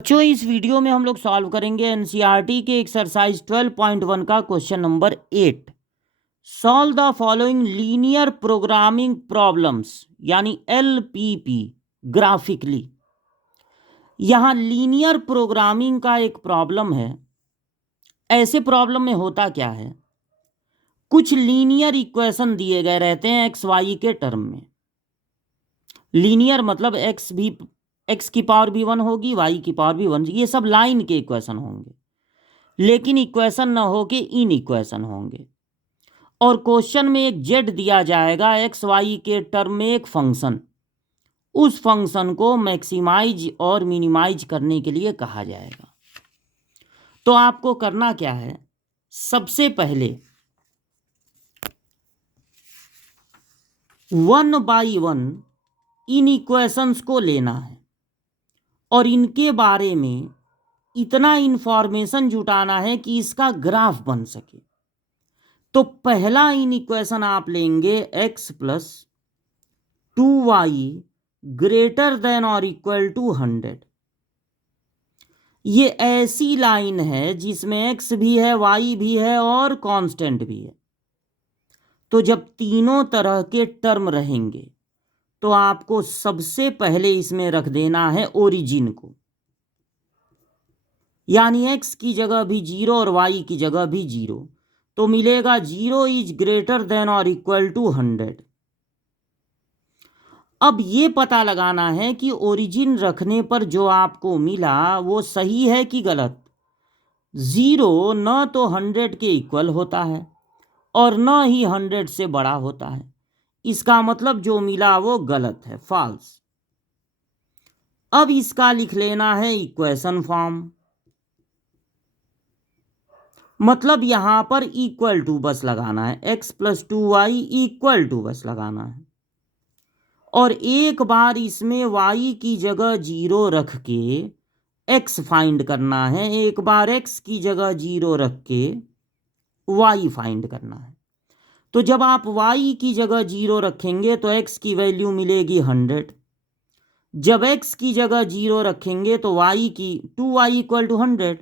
बच्चों, इस वीडियो में हम लोग सॉल्व करेंगे एनसीईआरटी के एक्सरसाइज 12.1 का question number 8। Solve the following linear programming problems यानी एलपीपी ग्राफिकली। यहां लीनियर प्रोग्रामिंग का एक प्रॉब्लम है। ऐसे प्रॉब्लम में होता क्या है, कुछ लीनियर इक्वेशन दिए गए रहते हैं एक्स वाई के टर्म में। लीनियर मतलब एक्स की पावर भी 1 होगी, वाई की पावर भी 1, ये सब लाइन के इक्वेशन होंगे। लेकिन इक्वेशन ना हो के इन इक्वेशन होंगे। और क्वेश्चन में एक जेड दिया जाएगा एक्स वाई के टर्म में एक फंक्शन। उस फंक्शन को मैक्सिमाइज और मिनिमाइज करने के लिए कहा जाएगा। तो आपको करना क्या है, सबसे पहले 1 बाई 1 इन इक्वेशंस को लेना है और इनके बारे में इतना इंफॉर्मेशन जुटाना है कि इसका ग्राफ बन सके। तो पहला इन इक्वेशन आप लेंगे x plus 2y greater than और इक्वल टू 100। ये ऐसी लाइन है जिसमें x भी है, y भी है और कांस्टेंट भी है। तो जब तीनों तरह के टर्म रहेंगे तो आपको सबसे पहले इसमें रख देना है ओरिजिन को, यानी x की जगह भी 0 और y की जगह भी 0। तो मिलेगा 0 इज ग्रेटर देन और इक्वल टू 100। अब ये पता लगाना है कि ओरिजिन रखने पर जो आपको मिला वो सही है कि गलत। 0 न तो 100 के इक्वल होता है और न ही 100 से बड़ा होता है। इसका मतलब जो मिला वो गलत है, फॉल्स। अब इसका लिख लेना है इक्वेशन फॉर्म। मतलब यहां पर इक्वल टू बस लगाना है, x plus 2y equal to बस लगाना है। और एक बार इसमें y की जगह 0 रख के x फाइंड करना है, एक बार x की जगह 0 रख के y फाइंड करना है। तो जब आप y की जगह 0 रखेंगे तो x की वैल्यू मिलेगी 100। जब x की जगह 0 रखेंगे तो y की 2y इक्वल टू 100,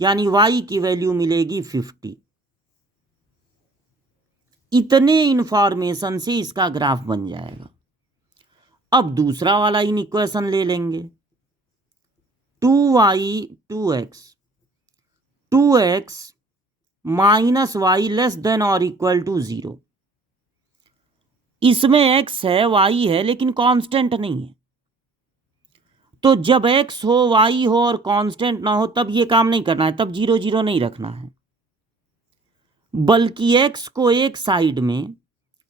यानी y की वैल्यू मिलेगी 50। इतने इंफॉर्मेशन से इसका ग्राफ बन जाएगा। अब दूसरा वाला इन इक्वेशन ले लेंगे, 2y 2x minus Y less than और इक्वल टू 0। इसमें x है, y है, लेकिन कांस्टेंट नहीं है। तो जब x हो, y हो और कांस्टेंट ना हो तब ये काम नहीं करना है, तब 0 0 नहीं रखना है, बल्कि x को एक साइड में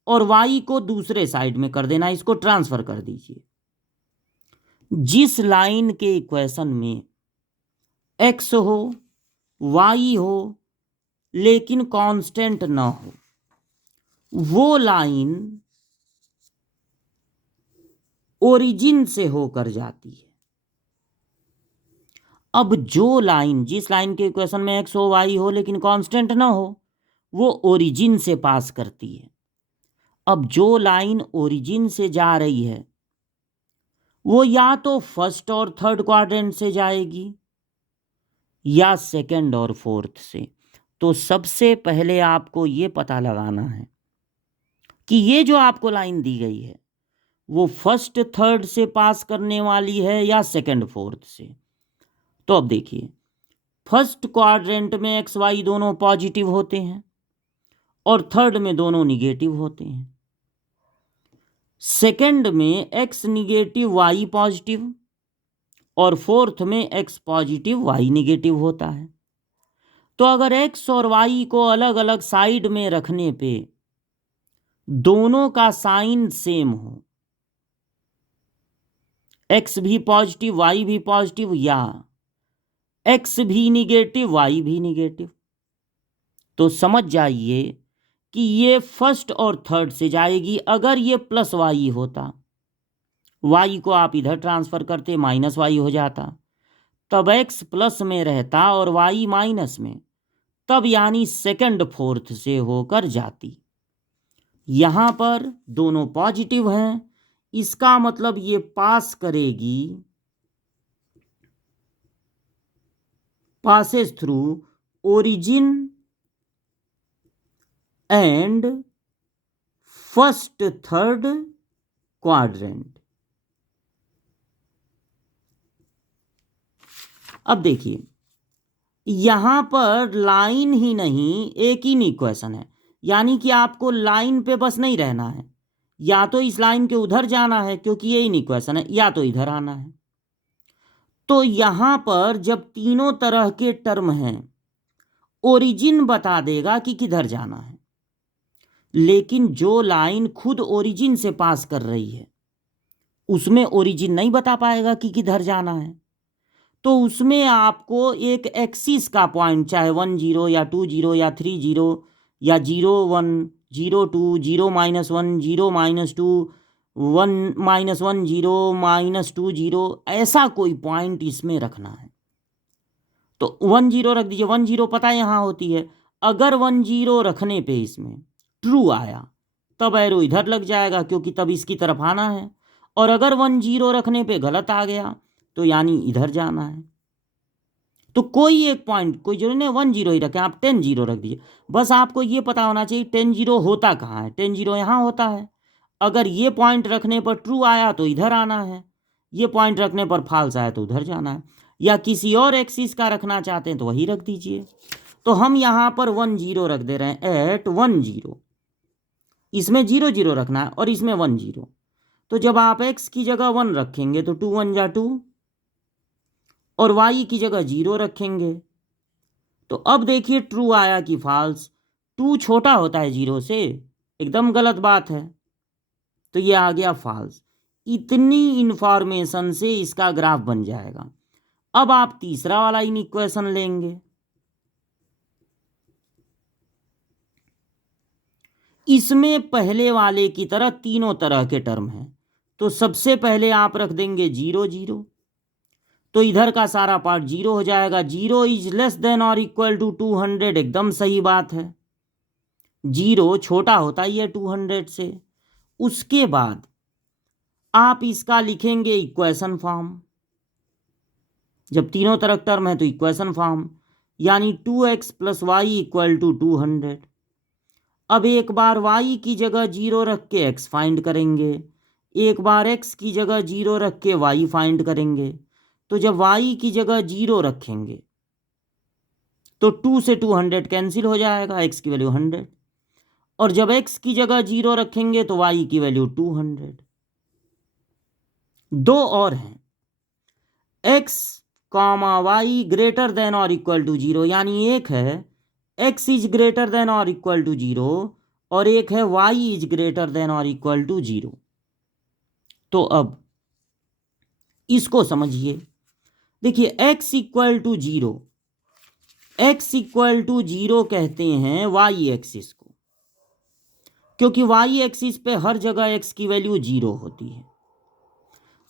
और y को दूसरे साइड में कर देना। इसको ट्रांसफर कर दीजिए। जिस लाइन के इक्वेशन में x हो, y हो, लेकिन कांस्टेंट ना हो, वो लाइन ओरिजिन से होकर जाती है। अब जो लाइन, जिस लाइन के इक्वेशन में x हो, y हो, लेकिन कांस्टेंट ना हो, वो ओरिजिन से पास करती है। अब जो लाइन ओरिजिन से जा रही है वो या तो फर्स्ट और थर्ड क्वाड्रेंट से जाएगी या सेकंड और फोर्थ से। तो सबसे पहले आपको ये पता लगाना है कि ये जो आपको लाइन दी गई है वो फर्स्ट थर्ड से पास करने वाली है या सेकंड फोर्थ से। तो अब देखिए, फर्स्ट क्वाड्रेंट में एक्स वाई दोनों पॉजिटिव होते हैं और थर्ड में दोनों निगेटिव होते हैं। सेकंड में एक्स निगेटिव वाई पॉजिटिव और फोर्थ में एक्स पॉजिटिव वाई निगेटिव होता है। तो अगर एक्स और वाई को अलग अलग साइड में रखने पे दोनों का साइन सेम हो, एक्स भी पॉजिटिव वाई भी पॉजिटिव, या एक्स भी निगेटिव वाई भी निगेटिव, तो समझ जाइए कि ये फर्स्ट और थर्ड से जाएगी। अगर ये प्लस वाई होता, वाई को आप इधर ट्रांसफर करते, माइनस वाई हो जाता, तब एक्स प्लस में रहता और वाई माइनस में, तब यानी सेकंड फोर्थ से होकर जाती। यहां पर दोनों पॉजिटिव हैं, इसका मतलब ये पास करेगी passes through origin and first third quadrant. अब देखिए, यहां पर लाइन ही नहीं एक ही इक्वेशन है, यानी कि आपको लाइन पे बस नहीं रहना है, या तो इस लाइन के उधर जाना है क्योंकि ये इक्वेशन है, या तो इधर आना है। तो यहां पर जब तीनों तरह के टर्म हैं, ओरिजिन बता देगा कि किधर जाना है, लेकिन जो लाइन खुद ओरिजिन से पास कर रही है उसमें ओरिजिन नहीं बता पाएगा कि किधर जाना है। तो उसमें आपको एक एक्सिस का पॉइंट, चाहे 10 या 20 या 30 या 01 02 0-1 0-2 1 -1 0 -2 ऐसा कोई पॉइंट इसमें रखना है। तो 10 रख दीजिए, 10 पता है यहाँ होती है। अगर 10 रखने पे इसमें ट्रू आया तब एरो इधर लग जाएगा क्योंकि तब इसकी तरफ आना है, और अगर 10 रखने पे गलत आ गया तो यानी इधर जाना है। तो कोई एक पॉइंट, कोई जरूरी नहीं 10 ही रखें, आप 10 रख दीजिए। बस आपको ये पता होना चाहिए 10 होता कहाँ है। 10 यहाँ होता है। अगर ये पॉइंट रखने पर ट्रू आया तो इधर आना है, ये पॉइंट रखने पर फॉल्स आया तो उधर जाना है, या किसी और एक्सिस का रखना चाहते हैं तो वही रख दीजिए। तो हम यहाँ पर 10 रख दे रहे हैं, एट 10। इसमें 0 रखना है और इसमें 10। तो जब आप x की जगह 1 रखेंगे तो 2 1 जा 2, और y की जगह 0 रखेंगे तो अब देखिए ट्रू आया कि फॉल्स। 2 छोटा होता है 0 से, एकदम गलत बात है, तो ये आ गया फॉल्स। इतनी इंफॉर्मेशन से इसका ग्राफ बन जाएगा। अब आप तीसरा वाला इक्वेशन लेंगे, इसमें पहले वाले की तरह तीनों तरह के टर्म हैं। तो सबसे पहले आप रख देंगे 0 तो इधर का सारा पार्ट 0 हो जाएगा। 0 इज लेस देन और इक्वल टू 200, एकदम सही बात है। 0 छोटा होता ही है 200 से। उसके बाद आप इसका लिखेंगे इक्वेशन फॉर्म। जब तीनों तरफ टर्म है तो इक्वेशन फॉर्म, यानी 2x + y इक्वल टू 200। अब एक बार y की जगह 0 रख के x फाइंड करेंगे, एक बार x की जगह 0 रख के y फाइंड करेंगे। तो जब y की जगह 0 रखेंगे तो 2 से 200 कैंसिल हो जाएगा, x की वैल्यू 100, और जब x की जगह 0 रखेंगे तो y की वैल्यू 200। दो और हैं, x, y ग्रेटर देन और इक्वल टू 0, यानी एक है x इज ग्रेटर देन और इक्वल टू 0 और एक है y इज ग्रेटर देन और इक्वल टू 0। तो अब इसको समझिए। देखिए x equal to 0, x equal to 0 कहते हैं y एक्सिस को, क्योंकि y एक्सिस पे हर जगह x की वैल्यू 0 होती है।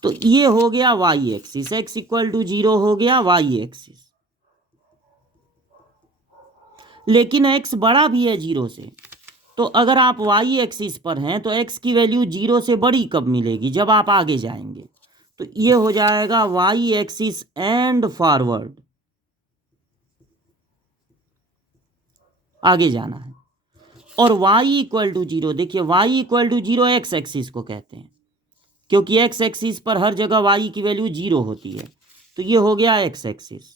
तो ये हो गया y axis, x equal to 0 हो गया y एक्सिस। लेकिन x बड़ा भी है 0 से, तो अगर आप y एक्सिस पर हैं तो x की वैल्यू 0 से बड़ी कब मिलेगी, जब आप आगे जाएंगे। तो ये हो जाएगा y एक्सिस एंड फॉरवर्ड, आगे जाना है। और y इक्वल टू 0, देखिए y equal to 0 x axis को कहते हैं, क्योंकि x एक्सिस पर हर जगह y की वैल्यू 0 होती है। तो ये हो गया x एक्सिस।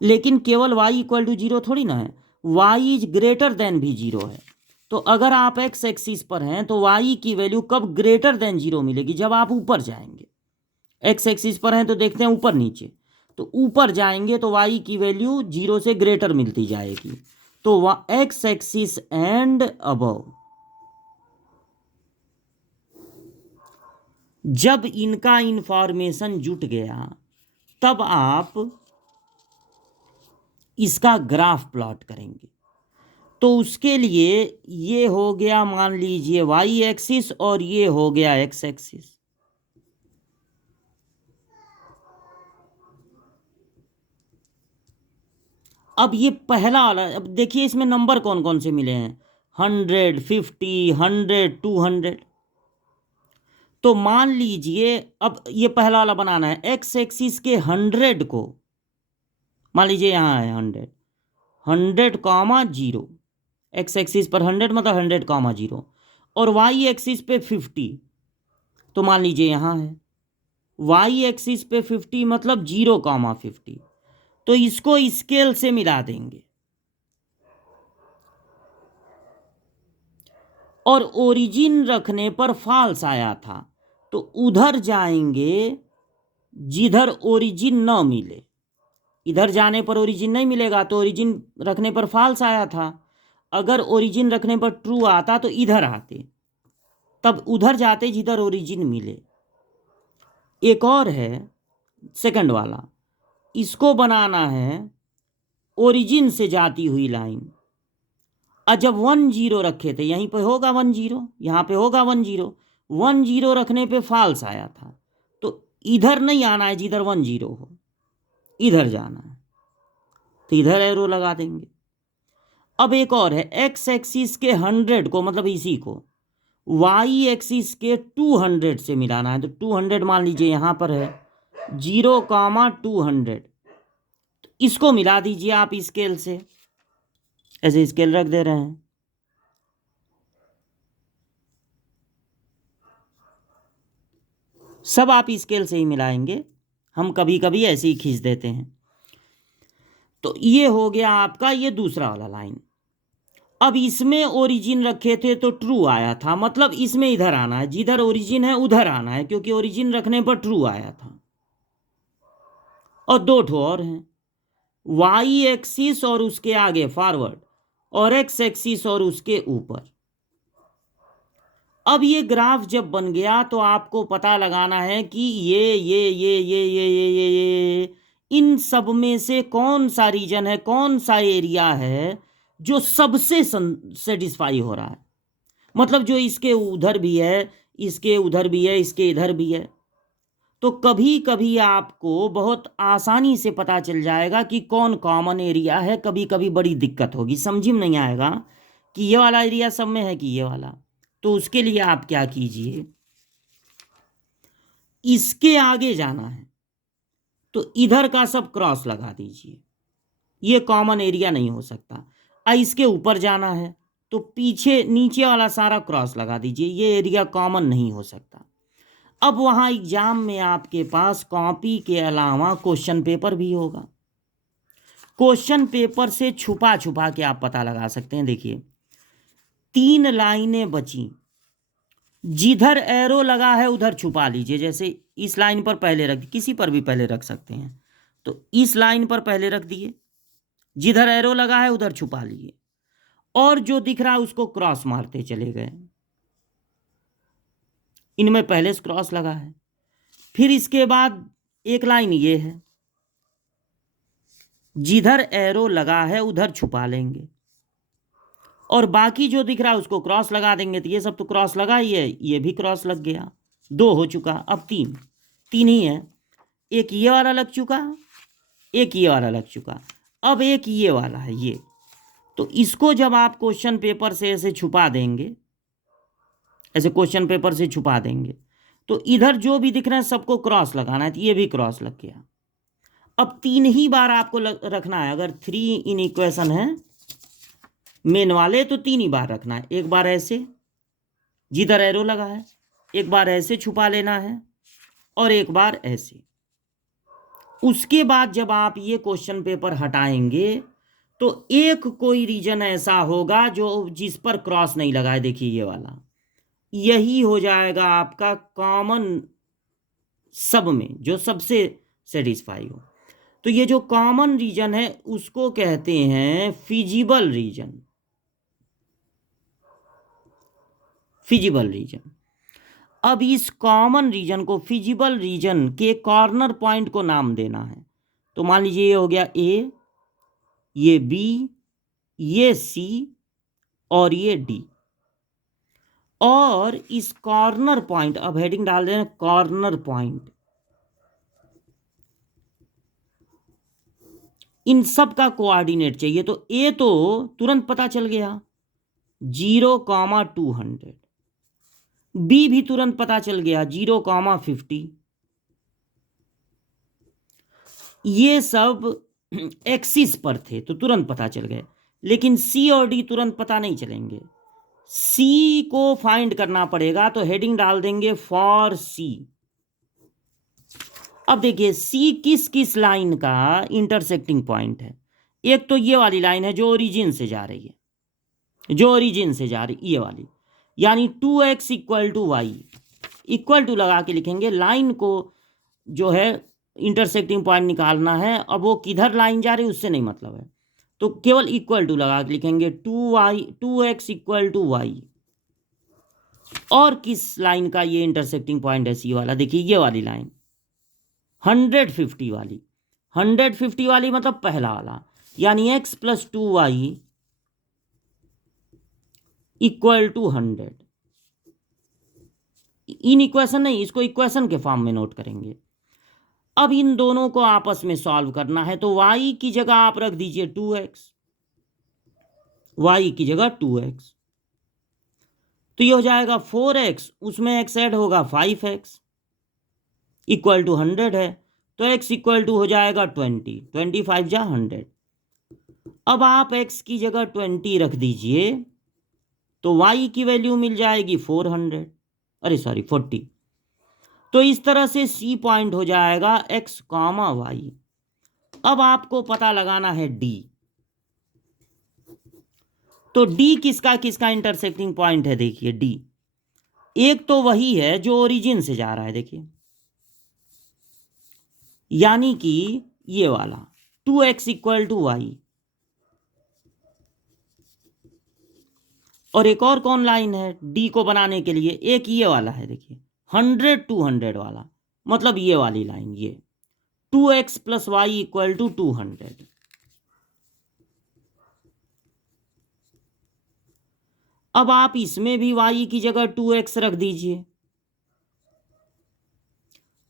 लेकिन केवल y इक्वल टू 0 थोड़ी ना है, y इज ग्रेटर देन भी 0 है। तो अगर आप x एक्सिस पर हैं तो y की वैल्यू कब ग्रेटर देन 0 मिलेगी, जब आप ऊपर जाएंगे। x एक्सिस पर हैं तो देखते हैं ऊपर नीचे, तो ऊपर जाएंगे तो y की वैल्यू 0 से ग्रेटर मिलती जाएगी। तो x एक्सिस एंड अबव, जब इनका इंफॉर्मेशन जुट गया तब आप इसका ग्राफ प्लॉट करेंगे। तो उसके लिए ये हो गया, मान लीजिए y एक्सिस, और ये हो गया x एक्सिस। अब ये पहला वाला, अब देखिए इसमें नंबर कौन कौन से मिले हैं, 100, 50, 100, 200। तो मान लीजिए अब ये पहला वाला बनाना है, एक्स एक्सिस के 100 को मान लीजिए यहाँ है 100, 100,0, एक्स एक्सिस पर 100 मतलब 100,0, और वाई एक्सिस पे 50, तो मान लीजिए यहाँ है वाई एक्सिस पे 50 मतलब 0,50, तो इसको स्केल से मिला देंगे और ओरिजिन रखने पर फॉल्स आया था, तो उधर जाएंगे जिधर ओरिजिन न मिले। इधर जाने पर ओरिजिन नहीं मिलेगा, तो ओरिजिन रखने पर फॉल्स आया था। अगर ओरिजिन रखने पर ट्रू आता तो इधर आते, तब उधर जाते जिधर ओरिजिन मिले। एक और है सेकंड वाला, इसको बनाना है ओरिजिन से जाती हुई लाइन। जब 10 रखे थे, यहीं पे होगा 10, यहाँ पे होगा 10, 10 रखने पे फॉल्स आया था, तो इधर नहीं आना है जिधर 10 हो, इधर जाना है, तो इधर एरो लगा देंगे। अब एक और है, एक्स एक्सिस के 100 को मतलब इसी को वाई एक्सिस के 200 से मिलाना है, तो 200 मान लीजिए यहाँ पर है 0,200, तो इसको मिला दीजिए आप स्केल से, ऐसे स्केल रख दे रहे हैं। सब आप स्केल से ही मिलाएंगे, हम कभी कभी ऐसे ही खींच देते हैं। तो ये हो गया आपका ये दूसरा वाला लाइन। अब इसमें ओरिजिन रखे थे तो ट्रू आया था, मतलब इसमें इधर आना है, जिधर ओरिजिन है उधर आना है, क्योंकि ओरिजिन रखने पर ट्रू आया था। और दो ठो और हैं, वाई एक्सिस और उसके आगे फॉरवर्ड, और एक्स एक्सिस और उसके ऊपर। अब ये ग्राफ जब बन गया तो आपको पता लगाना है कि ये इन सब में से कौन सा रीजन है, कौन सा एरिया है जो सबसे सेटिस्फाई हो रहा है। मतलब जो इसके उधर भी है, इसके उधर भी है, इसके इधर भी है। तो कभी कभी आपको बहुत आसानी से पता चल जाएगा कि कौन कॉमन एरिया है, कभी कभी बड़ी दिक्कत होगी, समझ में नहीं आएगा कि ये वाला एरिया सब में है कि ये वाला। तो उसके लिए आप क्या कीजिए, इसके आगे जाना है तो इधर का सब क्रॉस लगा दीजिए, ये कॉमन एरिया नहीं हो सकता। इसके ऊपर जाना है तो पीछे नीचे वाला सारा क्रॉस लगा दीजिए, ये एरिया कॉमन नहीं हो सकता। अब वहाँ एग्जाम में आपके पास कॉपी के अलावा क्वेश्चन पेपर भी होगा, क्वेश्चन पेपर से छुपा छुपा के आप पता लगा सकते हैं। देखिए 3 लाइनें बची, जिधर एरो लगा है उधर छुपा लीजिए, जैसे इस लाइन पर पहले रख, किसी पर भी पहले रख सकते हैं, तो इस लाइन पर पहले रख दिए, जिधर एरो लगा है उधर छुपा लिए, और जो दिख रहा है उसको क्रॉस मारते चले गए। इनमें पहले से क्रॉस लगा है, फिर इसके बाद एक लाइन ये है, जिधर एरो लगा है उधर छुपा लेंगे, और बाकी जो दिख रहा है उसको क्रॉस लगा देंगे। तो ये सब तो क्रॉस लगा ही है, ये भी क्रॉस लग गया, 2 हो चुका। अब 3 ही है, एक ये वाला लग चुका, एक ये वाला लग चुका, अब एक ये वाला है ये। तो इसको जब आप क्वेश्चन पेपर से ऐसे छुपा देंगे, ऐसे क्वेश्चन पेपर से छुपा देंगे, तो इधर जो भी दिख रहा है सबको क्रॉस लगाना है, तो ये भी क्रॉस लग गया। अब 3 ही बार आपको रखना है, अगर 3 इन इक्वेशन है मेन वाले तो 3 ही बार रखना है। एक बार ऐसे जिधर एरो लगा है, एक बार ऐसे छुपा लेना है, और एक बार ऐसे। उसके बाद जब आप ये क्वेश्चन पेपर हटाएंगे तो एक कोई रीजन ऐसा होगा जो जिस पर क्रॉस नहीं लगा है, देखिए ये वाला, यही हो जाएगा आपका कॉमन सब में जो सबसे सेटिस्फाई हो। तो ये जो कॉमन रीजन है उसको कहते हैं फिजिबल रीजन, फिजिबल रीजन। अब इस कॉमन रीजन को, फिजिबल रीजन के कॉर्नर पॉइंट को नाम देना है। तो मान लीजिए ये हो गया ए, ये बी, ये सी और ये डी। और इस कॉर्नर पॉइंट, अब हेडिंग डाल देना कॉर्नर पॉइंट, इन सब का कोऑर्डिनेट चाहिए। तो ए तो तुरंत पता चल गया 0,200, बी भी तुरंत पता चल गया 0,50। ये सब एक्सिस पर थे तो तुरंत पता चल गए, लेकिन सी और डी तुरंत पता नहीं चलेंगे। सी को फाइंड करना पड़ेगा, तो हेडिंग डाल देंगे फॉर सी। अब देखिए सी किस किस लाइन का इंटरसेक्टिंग पॉइंट है। एक तो ये वाली लाइन है जो ओरिजिन से जा रही है, ये वाली, यानी 2x equal to Y, equal to लगा के लिखेंगे। लाइन को जो है इंटरसेक्टिंग पॉइंट निकालना है, अब वो किधर लाइन जा रही है उससे नहीं मतलब है, तो केवल इक्वल टू लगा के लिखेंगे 2x इक्वल टू वाई। और किस लाइन का ये इंटरसेक्टिंग पॉइंट है सी वाला, देखिए ये वाली लाइन 150 वाली, 150 वाली मतलब पहला वाला, यानी x plus 2y equal to 100। इन इक्वेशन नहीं, इसको इक्वेशन के फॉर्म में नोट करेंगे। अब इन दोनों को आपस में सॉल्व करना है, तो y की जगह आप रख दीजिए 2x, y की जगह 2x, तो ये हो जाएगा 4x, उसमें x ऐड होगा 5x इक्वल टू 100 है, तो x इक्वल टू हो जाएगा 20, 25 जा 100। अब आप x की जगह 20 रख दीजिए, तो y की वैल्यू मिल जाएगी 40। तो इस तरह से C पॉइंट हो जाएगा x, y। अब आपको पता लगाना है D, तो D किसका इंटरसेक्टिंग पॉइंट है, देखिए D एक तो वही है जो ओरिजिन से जा रहा है, देखिए, यानी कि ये वाला 2x इक्वल टू वाई। और एक और कौन लाइन है D को बनाने के लिए, एक ये वाला है, देखिए 100 200 वाला, मतलब ये वाली लाइन, ये 2x plus Y equal to 200। अब आप इसमें भी y की जगह 2x रख दीजिए,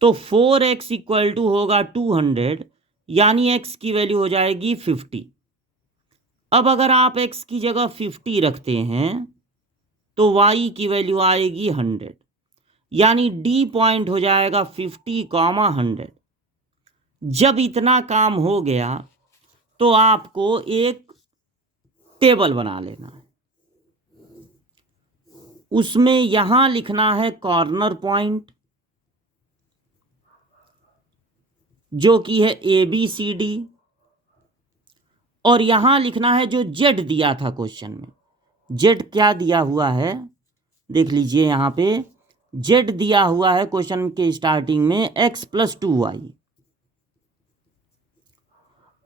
तो 4x इक्वल टू होगा 200, यानी x की वैल्यू हो जाएगी 50। अब अगर आप x की जगह 50 रखते हैं तो y की वैल्यू आएगी 100, यानी D पॉइंट हो जाएगा 50, 100। जब इतना काम हो गया तो आपको एक टेबल बना लेना है, उसमें यहां लिखना है कॉर्नर पॉइंट जो कि है ABCD, और यहां लिखना है जो Z दिया था क्वेश्चन में। Z क्या दिया हुआ है देख लीजिए, यहां पे Z दिया हुआ है क्वेश्चन के स्टार्टिंग में x प्लस 2y।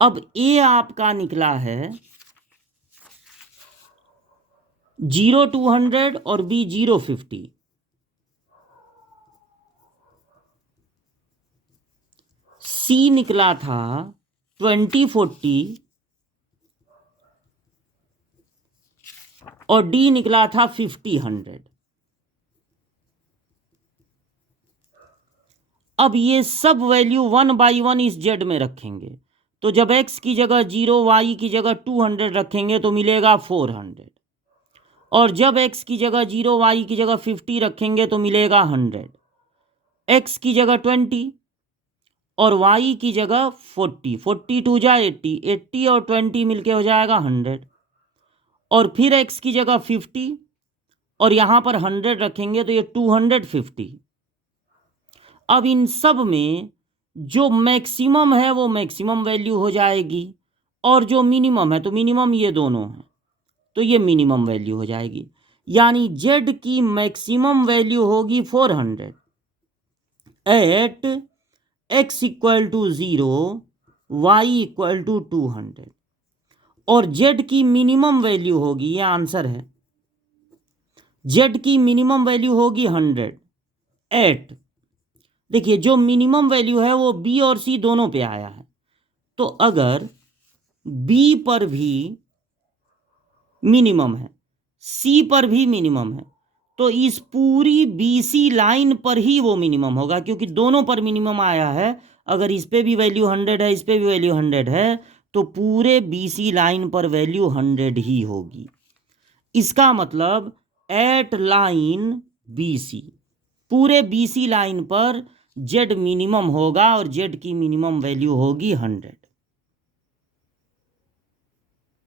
अब A आपका निकला है 0 200 और B 0 50। C निकला था 20 40 और D निकला था 50 100। अब ये सब वैल्यू 1 बाई 1 इस Z में रखेंगे, तो जब x की जगह 0 y की जगह 200 रखेंगे तो मिलेगा 400, और जब x की जगह 0 y की जगह 50 रखेंगे तो मिलेगा 100, x की जगह 20 और y की जगह 40, 42 जा 80, 80 और 20 मिलके हो जाएगा 100, और फिर x की जगह 50 और यहाँ पर 100 रखेंगे तो ये 250। अब इन सब में जो मैक्सिमम है वो मैक्सिमम वैल्यू हो जाएगी, और जो मिनिमम है तो मिनिमम ये दोनों हैं, तो ये मिनिमम वैल्यू हो जाएगी, यानी Z की मैक्सिमम वैल्यू होगी 400 at x equal to 0 y equal to 200, और Z की मिनिमम वैल्यू होगी, ये आंसर है, Z की मिनिमम वैल्यू होगी 100 एट, देखिए जो मिनिमम वैल्यू है वो B और C दोनों पे आया है, तो अगर B पर भी मिनिमम है, C पर भी मिनिमम है, तो इस पूरी BC लाइन पर ही वो मिनिमम होगा, क्योंकि दोनों पर मिनिमम आया है। अगर इस पे भी वैल्यू 100 है, इस पे भी वैल्यू 100 है, तो पूरे BC लाइन पर वैल्यू 100 ही होगी। इसका मतलब एट लाइन BC। पूरे BC लाइन पर Z मिनिमम होगा और Z की मिनिमम वैल्यू होगी 100।